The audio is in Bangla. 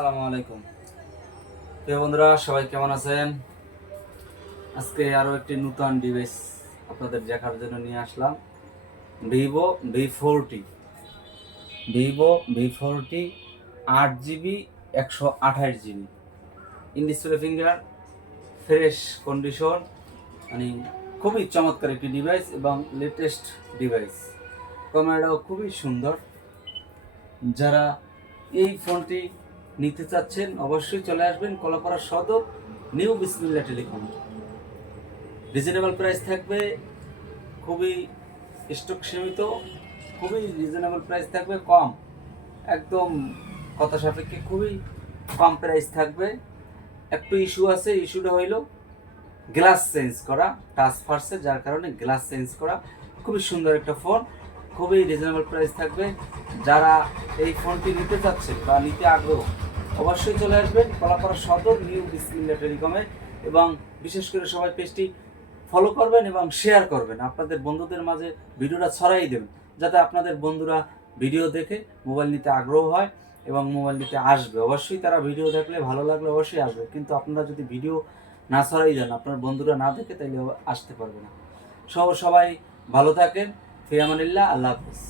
আসসালামু আলাইকুম। প্রিয় বন্ধুরা, সবাই কেমন আছেন? আজকে আরো একটি নতুন ডিভাইস আপনাদের দেখার জন্য নিয়ে আসলাম। ভিভো ভি40 ভিভো ভি40 8 GB 128 GB in display finger, fresh condition, মানে খুবই চমৎকার একটি ডিভাইস এবং লেটেস্ট ডিভাইস। ক্যামেরাও খুবই সুন্দর। যারা এই ফোনটি নিতে চাচ্ছেন অবশ্যই চলে আসবেন কলাপাড়া সদর, নিউ বিসমিল্লাহ টেলিকম। রিজনেবল প্রাইস থাকবে, খুবই স্টক সীমিত, খুবই রিজনেবল প্রাইস থাকবে, কম, একদম কথা সাপেক্ষে খুবই কম প্রাইস থাকবে। একটু ইস্যু আছে, ইস্যুটা হইল গ্লাস চেঞ্জ করা, টাচ ফার্সে, যার কারণে গ্লাস চেঞ্জ করা। খুবই সুন্দর একটা ফোন, খুবই রিজনেবল প্রাইস থাকবে। যারা এই ফোনটি নিতে চাচ্ছেন বা নিতে আগ্রহ অবশ্যই চলে আসবেন কলাপাড়া সদর, নিউ বিসমিল্লাহ টেলিকমে। এবং বিশেষ করে সবাই পেজটি ফলো করবেন এবং শেয়ার করবেন, আপনাদের বন্ধুদের মাঝে ভিডিওটা ছড়াই দেবেন, যাতে আপনাদের বন্ধুরা ভিডিও দেখে মোবাইল নিতে আগ্রহ হয় এবং মোবাইল নিতে আসবে। অবশ্যই তারা ভিডিও দেখলে ভালো লাগলে অবশ্যই আসবে, কিন্তু আপনারা যদি ভিডিও না ছড়াই দেন, আপনার বন্ধুরা না দেখে, তাইলে আসতে পারবে না। সবাই ভালো থাকেন। ফি আমানিল্লাহ, আল্লাহ হাফেজ।